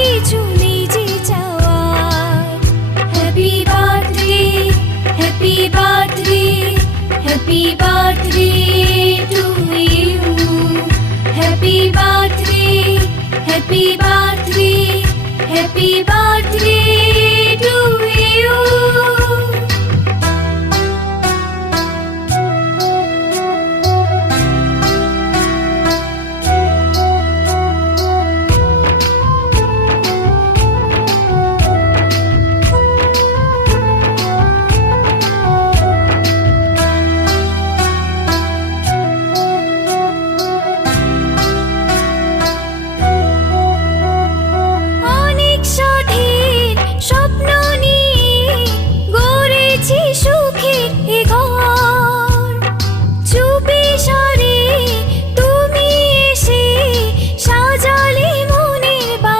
কিছু নেই যে চাওয়ার। Happy birthday, happy birthday, happy birthday to you. Happy birthday, happy birthday, happy birthday to you.